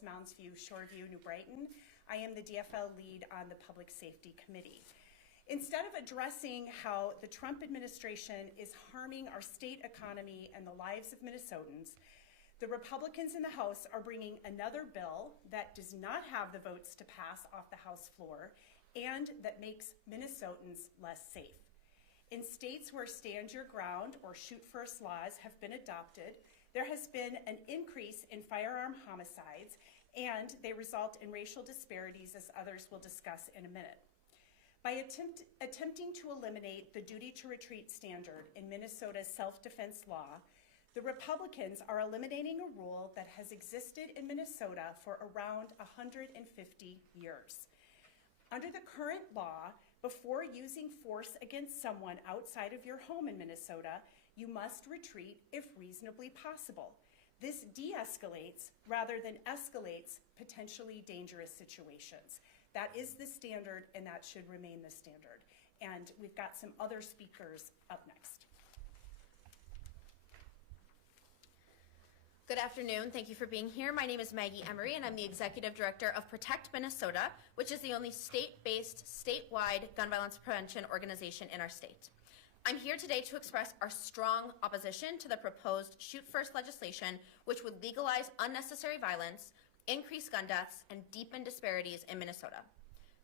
Minneapolis, Mounds View, Shoreview, New Brighton. I am the DFL lead on the Public Safety Committee. Instead of addressing how the Trump administration is harming our state economy and the lives of Minnesotans, the Republicans in the House are bringing another bill that does not have the votes to pass off the House floor and that makes Minnesotans less safe. In states where stand your ground or shoot first laws have been adopted, there has been an increase in firearm homicides, and they result in racial disparities, as others will discuss in a minute. By attempting to eliminate the duty to retreat standard in Minnesota's self-defense law, the Republicans are eliminating a rule that has existed in Minnesota for around 150 years. Under the current law, before using force against someone outside of your home in Minnesota, you must retreat if reasonably possible. This de-escalates rather than escalates potentially dangerous situations. That is the standard, and that should remain the standard. And we've got some other speakers up next. Good afternoon. Thank you for being here. My name is Maggie Emery, and I'm the Executive Director of Protect Minnesota, which is the only state-based, statewide gun violence prevention organization in our state. I'm here today to express our strong opposition to the proposed Shoot First legislation, which would legalize unnecessary violence, increase gun deaths, and deepen disparities in Minnesota.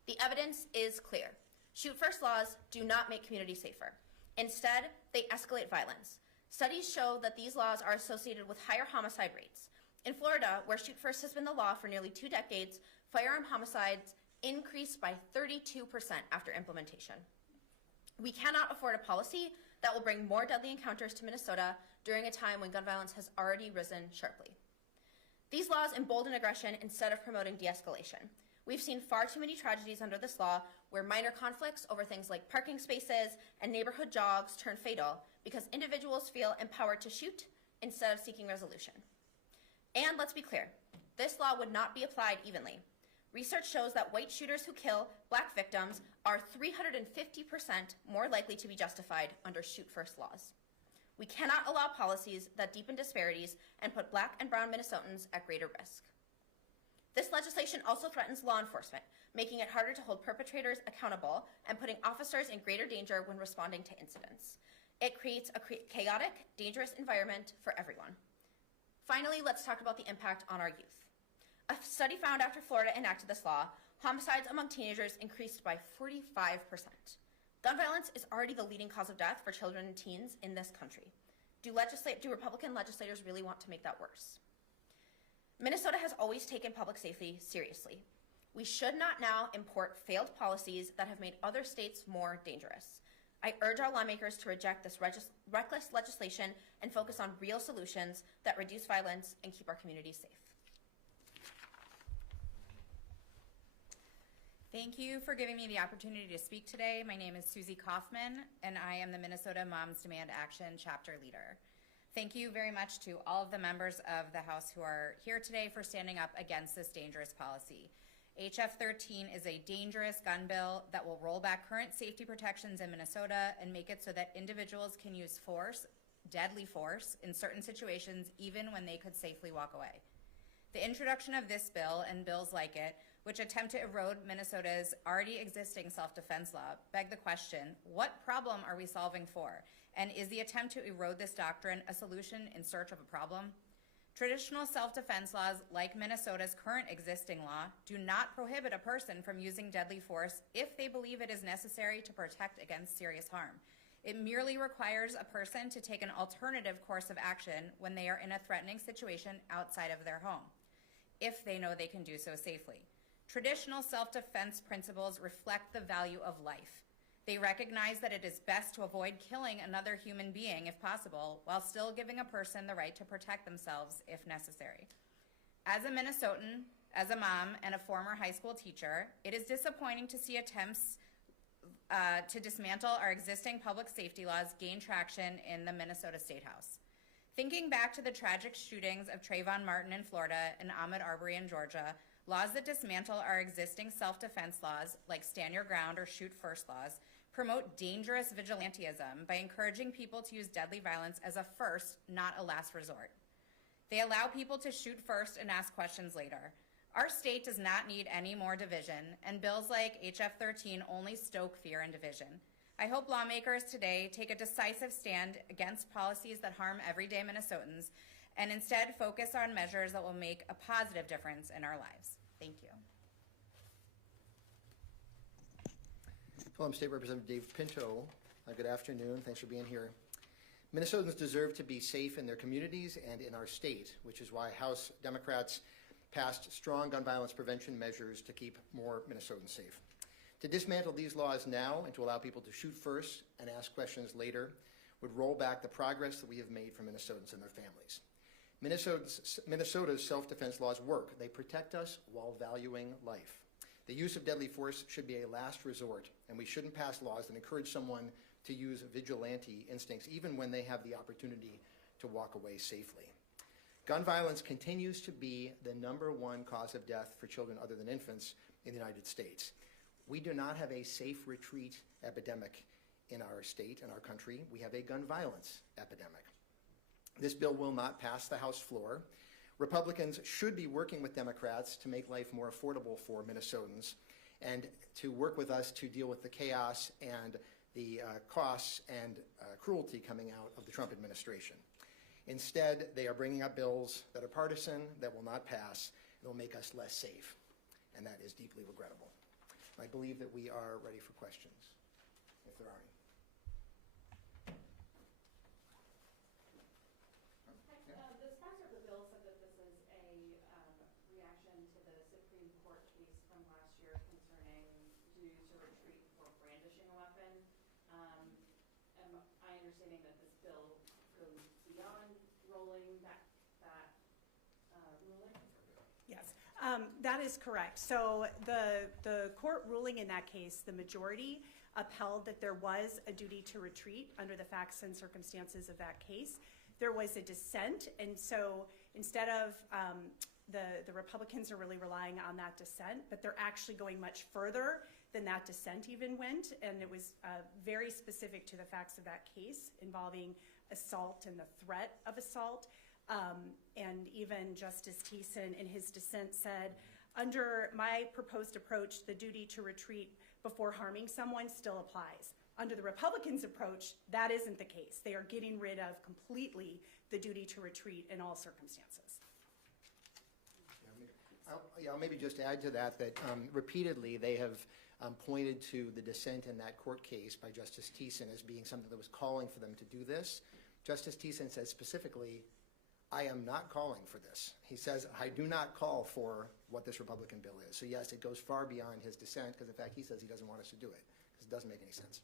The evidence is clear. Shoot First laws do not make communities safer. Instead, they escalate violence. Studies show that these laws are associated with higher homicide rates. In Florida, where Shoot First has been the law for nearly 2 decades, firearm homicides increased by 32% after implementation. We cannot afford a policy that will bring more deadly encounters to Minnesota during a time when gun violence has already risen sharply. These laws embolden aggression instead of promoting de-escalation. We've seen far too many tragedies under this law where minor conflicts over things like parking spaces and neighborhood jogs turn fatal because individuals feel empowered to shoot instead of seeking resolution. And let's be clear, this law would not be applied evenly. Research shows that white shooters who kill black victims are 350% more likely to be justified under Shoot First laws. We cannot allow policies that deepen disparities and put black and brown Minnesotans at greater risk. This legislation also threatens law enforcement, making it harder to hold perpetrators accountable and putting officers in greater danger when responding to incidents. It creates a chaotic, dangerous environment for everyone. Finally, let's talk about the impact on our youth. A study found after Florida enacted this law, homicides among teenagers increased by 45%. Gun violence is already the leading cause of death for children and teens in this country. Do Republican legislators really want to make that worse? Minnesota has always taken public safety seriously. We should not now import failed policies that have made other states more dangerous. I urge our lawmakers to reject this reckless legislation and focus on real solutions that reduce violence and keep our communities safe. Thank you for giving me the opportunity to speak today. My name is Susie Kaufman, and I am the Minnesota Moms Demand Action chapter leader. Thank you very much to all of the members of the House who are here today for standing up against this dangerous policy. HF 13 is a dangerous gun bill that will roll back current safety protections in Minnesota and make it so that individuals can use force, deadly force, in certain situations, even when they could safely walk away. The introduction of this bill and bills like it, which attempt to erode Minnesota's already existing self-defense law, beg the question, what problem are we solving for? And is the attempt to erode this doctrine a solution in search of a problem? Traditional self-defense laws, like Minnesota's current existing law, do not prohibit a person from using deadly force if they believe it is necessary to protect against serious harm. It merely requires a person to take an alternative course of action when they are in a threatening situation outside of their home, if they know they can do so safely. Traditional self-defense principles reflect the value of life. They recognize that it is best to avoid killing another human being if possible, while still giving a person the right to protect themselves if necessary. As a Minnesotan, as a mom, and a former high school teacher, it is disappointing to see attempts to dismantle our existing public safety laws gain traction in the Minnesota State House. Thinking back to the tragic shootings of Trayvon Martin in Florida and Ahmaud Arbery in Georgia, laws that dismantle our existing self-defense laws, like Stand Your Ground or Shoot First laws, promote dangerous vigilantism by encouraging people to use deadly violence as a first, not a last resort. They allow people to shoot first and ask questions later. Our state does not need any more division, and bills like HF 13 only stoke fear and division. I hope lawmakers today take a decisive stand against policies that harm everyday Minnesotans and instead focus on measures that will make a positive difference in our lives. Thank you. Hello, I'm State Representative Dave Pinto. Good afternoon. Thanks for being here. Minnesotans deserve to be safe in their communities and in our state, which is why House Democrats passed strong gun violence prevention measures to keep more Minnesotans safe. To dismantle these laws now and to allow people to shoot first and ask questions later would roll back the progress that we have made for Minnesotans and their families. Minnesota's self-defense laws work. They protect us while valuing life. The use of deadly force should be a last resort, and we shouldn't pass laws that encourage someone to use vigilante instincts even when they have the opportunity to walk away safely. Gun violence continues to be the #1 cause of death for children other than infants in the United States. We do not have a safe retreat epidemic in our state and our country. We have a gun violence epidemic. This bill will not pass the House floor. Republicans should be working with Democrats to make life more affordable for Minnesotans and to work with us to deal with the chaos and the costs and cruelty coming out of the Trump administration. Instead, they are bringing up bills that are partisan, that will not pass, and will make us less safe, and that is deeply regrettable. I believe that we are ready for questions, if there are any. The sponsor of the bill said that this is a reaction to the Supreme Court case from last year concerning duty to retreat for brandishing a weapon. Am I understanding that this bill goes beyond rolling that ruling? Yes, that is correct. So the court ruling in that case, the majority upheld that there was a duty to retreat under the facts and circumstances of that case. There was a dissent, and so instead of the Republicans are really relying on that dissent, but they're actually going much further than that dissent even went, and it was very specific to the facts of that case involving assault and the threat of assault. And even Justice Thiessen in his dissent said, under my proposed approach, the duty to retreat before harming someone still applies. Under the Republicans' approach, that isn't the case. They are getting rid of completely the duty to retreat in all circumstances. I'll maybe just add to that repeatedly they have pointed to the dissent in that court case by Justice Thiessen as being something that was calling for them to do this. Justice Thiessen says specifically, I am not calling for this. He says, I do not call for what this Republican bill is. So yes, it goes far beyond his dissent because in fact he says he doesn't want us to do it because it doesn't make any sense.